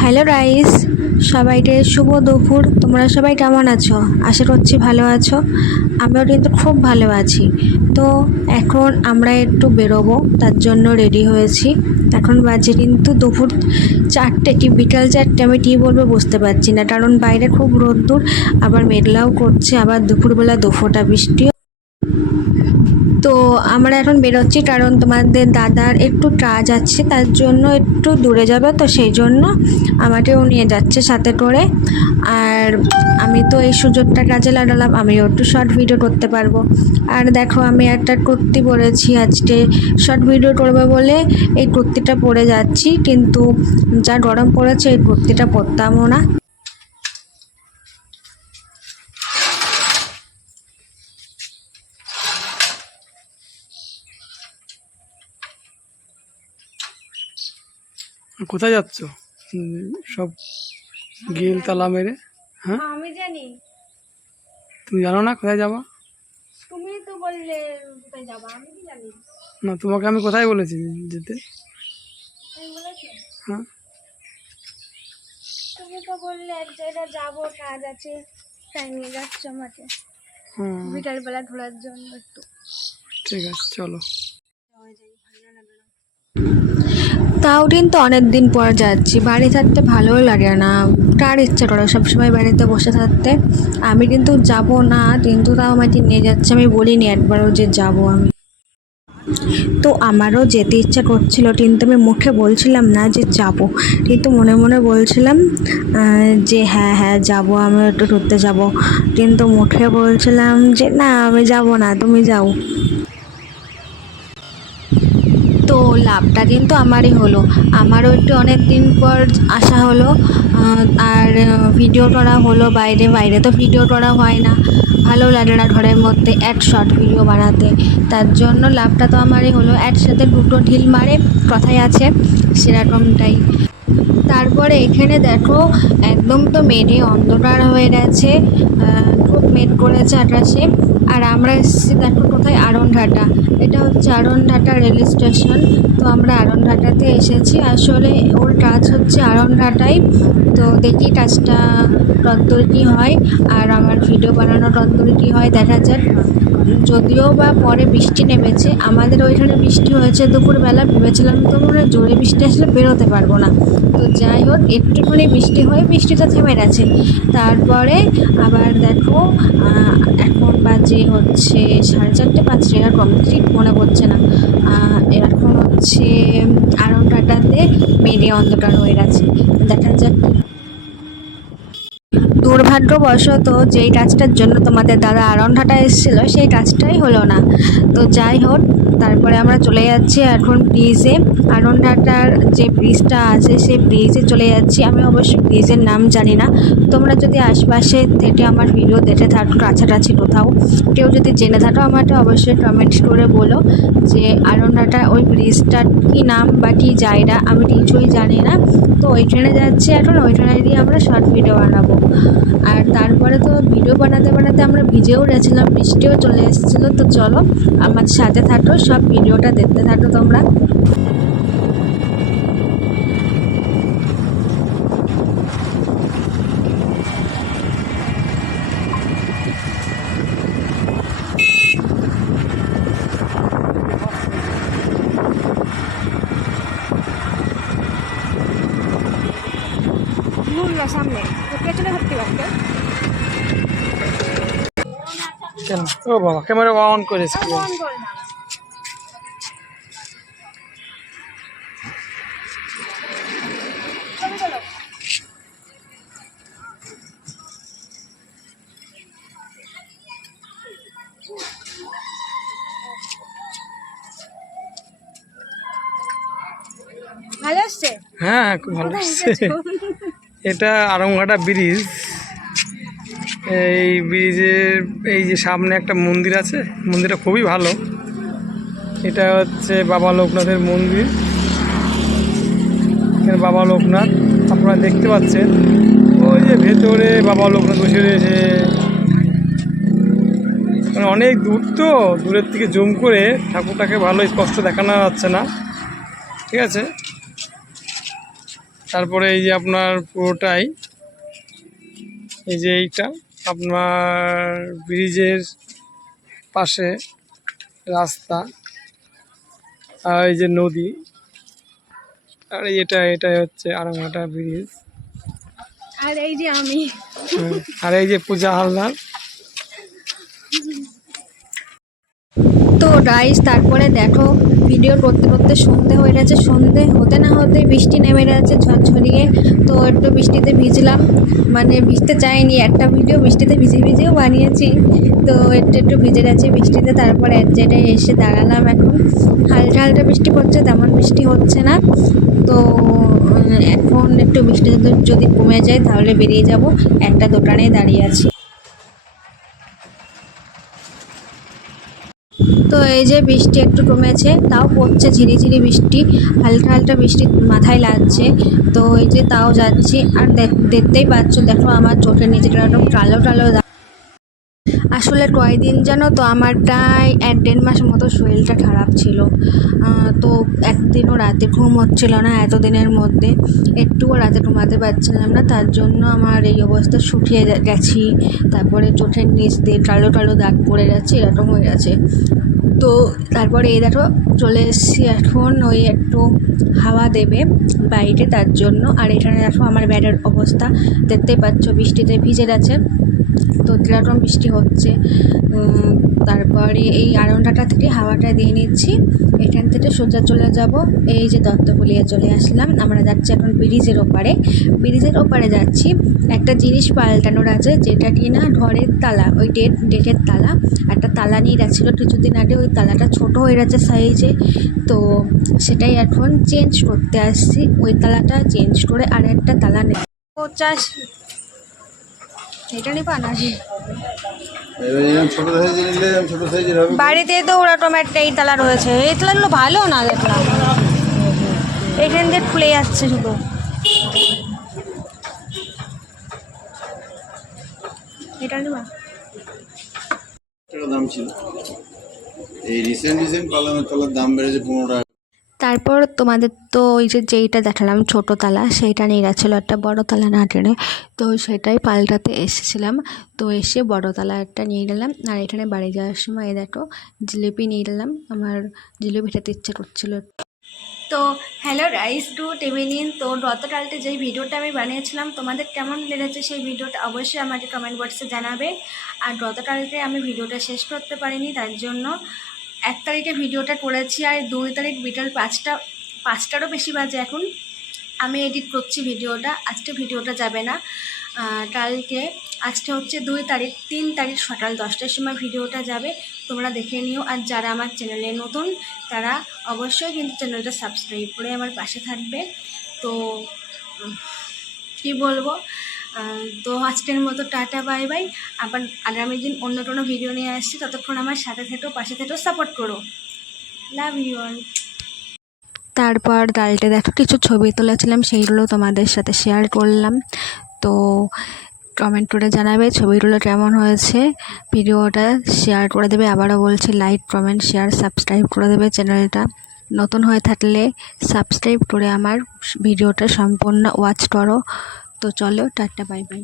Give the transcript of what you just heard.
Hello guys, সবাইকে শুভ দুপুর। তোমরা সবাই কেমন আছো? আশা করছি ভালো আছো। আমিও কিন্তু খুব ভালো আছি। তো এখন আমরা একটু বেরোবো, তার জন্য রেডি হয়েছি। এখন বাজে কিন্তু দুপুর 4টে কি বিকাল 4টে, আমি কী বলবো বুঝতে পারছি না, কারণ বাইরে খুব রোদ্দুর, আবার মেঘলাও করছে, আবার দুপুরবেলা দুফোঁটা বৃষ্টিও। তো আমরা এখন বেরোচ্ছি, কারণ তোমাদের দাদার একটু কাজ আছে, তার জন্য একটু দূরে যাবে, তো সেই জন্য আমাকেও নিয়ে যাচ্ছে সাথে করে। আর আমি তো এই সুযোগটা কাজে লাগালাম, আমিও একটু শর্ট ভিডিও করতে পারবো। আর দেখো, আমি একটা কুর্তি পরেছি আজকে, শর্ট ভিডিও করবো বলে এই কুর্তিটা পরে যাচ্ছি, কিন্তু যা গরম পড়েছে এই কুর্তিটা পরতামও না। কোথায় যাচ্ছ? সব গেল তালা মেরে। হ্যাঁ, আমি জানি, তুমি জানো না কোথায় যাবা? তুমি তো বললে কোথায় যাবা, আমি কি জানি। না, তোমাকে আমি কোথায় বলেছি যেতে? হ্যাঁ, তুমি তো বললে এক জায়গায় যাবো, কাজ আছে, তাই নিয়ে যাচ্ছ আমাকে হ্যাঁ, বিকালবেলা ঘোরার জন্য একটু। ঠিক আছে, চলো। তাও কিন্তু অনেক দিন পর যাচ্ছি, বাড়ি থাকতে ভালোও লাগে না, কার ইচ্ছা করে সবসময় বাড়িতে বসে থাকতে। আমি কিন্তু যাব না, কিন্তু তাও আমাকে নিয়ে যাচ্ছে, আমি বলিনি একবারও যে যাব আমি। তো আমারও যেতে ইচ্ছা করছিল, কিন্তু আমি মুখে বলছিলাম না যে যাব, কিন্তু মনে মনে বলছিলাম যে হ্যাঁ হ্যাঁ যাব, আমি একটু ঘুরতে যাব, কিন্তু মুখে বলছিলাম যে না আমি যাব না, তুমি যাও। তো লাভটা কিন্তু আমারই হলো, আমারও একটু অনেক দিন পর আসা হলো, আর ভিডিও করা হলো। বাইরে বাইরে তো ভিডিও করা হয় না, ভালো লাগে না ঘরের মধ্যে এক শর্ট ভিডিও বানাতে, তার জন্য লাভটা তো আমারই হলো। একসাথে দুটো ঢিল মারে কথাই আছে, সেরকমটাই। তারপরে এখানে দেখো, একদম তো মেঘে অন্ধকার হয়ে গেছে, খুব মেঘ করেছে আকাশে। আর আমরা এসেছি দেখো কোথায়, আড়ংঘাটা। এটা হচ্ছে আড়ংঘাটা রেল স্টেশন। তো আমরা আড়ংঘাটাতে এসেছি, আসলে ওর কাজ হচ্ছে আড়ংঘাটায়। তো দেখি কাজটা কতদূর কী হয়, আর আমার ভিডিও বানানো কতদূর কী হয় দেখা যাক। যদিও বা পরে বৃষ্টি নেমেছে, আমাদের ওইখানে বৃষ্টি হয়েছে দুপুরবেলা, ভেবেছিলাম তো মনে হয় জোরে বৃষ্টি আসলে বেরোতে পারবো না। তো যাই হোক, একটুখানি বৃষ্টি হয়ে বৃষ্টিটা থেমে গেছে। তারপরে আবার দেখো, এখন বাজে হচ্ছে 4:30 5 আর কমপ্লিট মনে পড়ছে না। এখন হচ্ছে আড়ংঘাটাতে মেঘে অন্ধকার হয়ে গেছে, দেখা যাক। দুর্ভাগ্যবশত যেই কাজটার জন্য তোমাদের দাদা আড়ংঘাটা এসেছিলো সেই কাজটাই হলো না। তো যাই হোক, তারপরে আমরা চলে যাচ্ছি এখন ব্রিজে। আড়ংঘাটার যে ব্রিজটা আছে সেই ব্রিজে চলে যাচ্ছি। আমি অবশ্যই ব্রিজের নাম জানি না, তোমরা যদি আশপাশে থেকে আমার ভিডিও দেখে থাকো, কাছাকাছি কোথাও কেউ যদি জেনে থাকো, আমাকে অবশ্যই কমেন্ট করে বলো যে আড়ংঘাটা ওই ব্রিজটার কী নাম বা কী জায়গা, আমি কিছুই জানি না। তো ওইখানে যাচ্ছি এখন, ওইখানে দিয়ে আমরা শর্ট ভিডিও বানাবো। আর তারপরে তো ভিডিও বানাতে বানাতে আমরা ভিজেও গেছিলাম, বৃষ্টিও চলে এসেছিলো। তো চলো আমার সাথে থাকো, সব ভিডিওটা দেখতে থাকো তোমরা। সামনে পেছনে ভর্তি পারবে। কেন? ও বাবা, ক্যামেরা অন করেছি। ভালো আসছে? হ্যাঁ, খুব ভালো লাগছে। এটা আড়ংঘাটা ব্রিজ। এই ব্রিজের এই যে সামনে একটা মন্দির আছে, মন্দিরটা খুবই ভালো। এটা হচ্ছে বাবা লোকনাথের মন্দির। এখানে বাবা লোকনাথ আপনারা দেখতে পাচ্ছেন, ওই যে ভেতরে বাবা লোকনাথ বসে রয়েছে। মানে অনেক দূর, তো দূরের থেকে জুম করে ঠাকুরটাকে ভালো স্পষ্ট দেখানো যাচ্ছে না, ঠিক আছে। তারপরে এই যে আপনার পুরোটাই এই যে এইটা আপনার ব্রিজের পাশে রাস্তা, আর এই যে নদী, আর এটাই হচ্ছে আরামঘাটা ব্রিজ। আর এই যে আমি, আর এই যে পূজা হালদার। তো গাইস তারপরে দেখো ভিডিও করতে করতে সন্ধে হয়ে গেছে, সন্ধে হতে না হতে বৃষ্টি নেমে গেছে ঝরঝরিয়ে। তো একটু বৃষ্টিতে ভিজলাম, মানে ভিজতে চাইনি, একটা ভিডিও বৃষ্টিতে ভিজেও বানিয়েছি। তো একটু ভিজে গেছে বৃষ্টিতে। তারপরে এক জায়গায় এসে দাঁড়ালাম, এখন হালকা হালকা বৃষ্টি পড়ছে, তেমন বৃষ্টি হচ্ছে না। তো এখন একটু বৃষ্টি যদি কমে যায় তাহলে বেরিয়ে যাব, একটা দোকানেই দাঁড়িয়ে আছি। তো এই যে বৃষ্টি একটু কমেছে, তাও পড়ছে ঝিরিঝিরি বৃষ্টি, হালকা হালকা বৃষ্টি মাথায় লাগছে। তো এই যে তাও যাচ্ছি, আর দেখতেই পাচ্ছ, দেখো আমার চোখের নিচেটা একদম কালো কালো। আসলে কয়েকদিন জানো তো আমার প্রায় 1-1.5 মাস মতো শরীরটা খারাপ ছিল। তো একদিনও রাতে ঘুম হচ্ছিল না, এতদিনের মধ্যে একটুও রাতে ঘুমাতে পারছিলাম না, তার জন্য আমার এই অবস্থা, শুকিয়ে গেছি। তারপরে চোখের নিচ দিয়ে কালো কালো দাগ পড়ে যাচ্ছে, এরকম হয়ে গেছে। তো তারপরে এই দেখো চলে এসেছি এখন, ওই একটু হাওয়া দেবে বাইরে, তার জন্য। আর এখানে দেখো আমার ব্যাগের অবস্থা দেখতেই পাচ্ছ, বৃষ্টিতে ভিজে গেছে। তো কীরকম বৃষ্টি হচ্ছে। তারপরে এই আড়ংঘাটা থেকে হাওয়াটা দিয়ে নিচ্ছি, এখান থেকে সোজা চলে যাব এই যে দত্তপুলিয়া চলে আসলাম। আমরা যাচ্ছি এখন ব্রিজের ওপারে, ব্রিজের ওপারে যাচ্ছি। একটা জিনিস পাল্টানোর আছে, যেটা কি না ঘরের তালা, ওই ডেটের তালা, একটা তালা নিয়ে গেছিলো কিছুদিন আগে, ওই তালাটা ছোট হয়ে গেছে সাইজে। তো সেটাই এখন চেঞ্জ করতে আসছি, ওই তালাটা চেঞ্জ করে আর একটা তালা নেই। 50 এটা নিবা না বাড়িতে, তো ওরকম একটা এই তালা রয়েছে, এই তালাগুলো ভালো না দেখলাম, এখান দিয়ে খুলে যাচ্ছে শুধু। এটা নিবা দাম ছিল, এই রিসেন্ট পালামের তলার দাম বেড়েছে 15 টাকা। তারপর তোমাদের তো ওই যেইটা দেখালাম ছোটো তালা, সেইটা নিয়ে গেছিলো একটা বড়ো তালা না টেনে, তো সেটাই পাল্টাতে এসেছিলাম। তো এসে বড়ো তালা একটা নিয়ে গেলাম। আর এখানে বাড়ি যাওয়ার সময় দেখো জিলিপি নিয়ে গেলাম, আমার জিলিপি খেতে ইচ্ছে করছিলো। তো হ্যালো রাইস টু ইভিনিং। তো গতকালকে যেই ভিডিওটা আমি বানিয়েছিলাম, তোমাদের কেমন লেগেছে সেই ভিডিওটা অবশ্যই আমাকে কমেন্ট বক্সে জানাবে। আর গতকালকে আমি ভিডিওটা শেষ করতে পারিনি, তার জন্য 1 তারিখে ভিডিওটা করেছি, আর 2 তারিখ বিকাল 5টারও বেশি বাজে এখন আমি এডিট করছি ভিডিওটা। আজকে ভিডিওটা যাবে না, কালকে। আজকে হচ্ছে 2 তারিখ, 3 তারিখ সকাল 10টার সময় ভিডিওটা যাবে, তোমরা দেখে নিও। আর যারা আমার চ্যানেলে নতুন তারা অবশ্যই কিন্তু চ্যানেলটা সাবস্ক্রাইব করে আমার পাশে থাকবে। তো কী বলবো, তো আজকের মতো টাটা বাই বাই। আবার আগামী দিন অন্য কোনো ভিডিও নিয়ে আসছি, ততক্ষণ আমার সাথে থেকেও পাশে থেকেও সাপোর্ট করো। Love you all. তারপর গাড়িতে দেখো কিছু ছবি তুলেছিলাম, সেইগুলো তোমাদের সাথে শেয়ার করলাম। তো কমেন্ট করে জানাবে ছবিগুলো কেমন হয়েছে, ভিডিওটা শেয়ার করে দেবে। আবারও বলছি, লাইক কমেন্ট শেয়ার সাবস্ক্রাইব করে দেবে। চ্যানেলটা নতুন হয়ে থাকলে সাবস্ক্রাইব করে আমার ভিডিওটা সম্পূর্ণ ওয়াচ করো। তো চলো টাটা বাই বাই।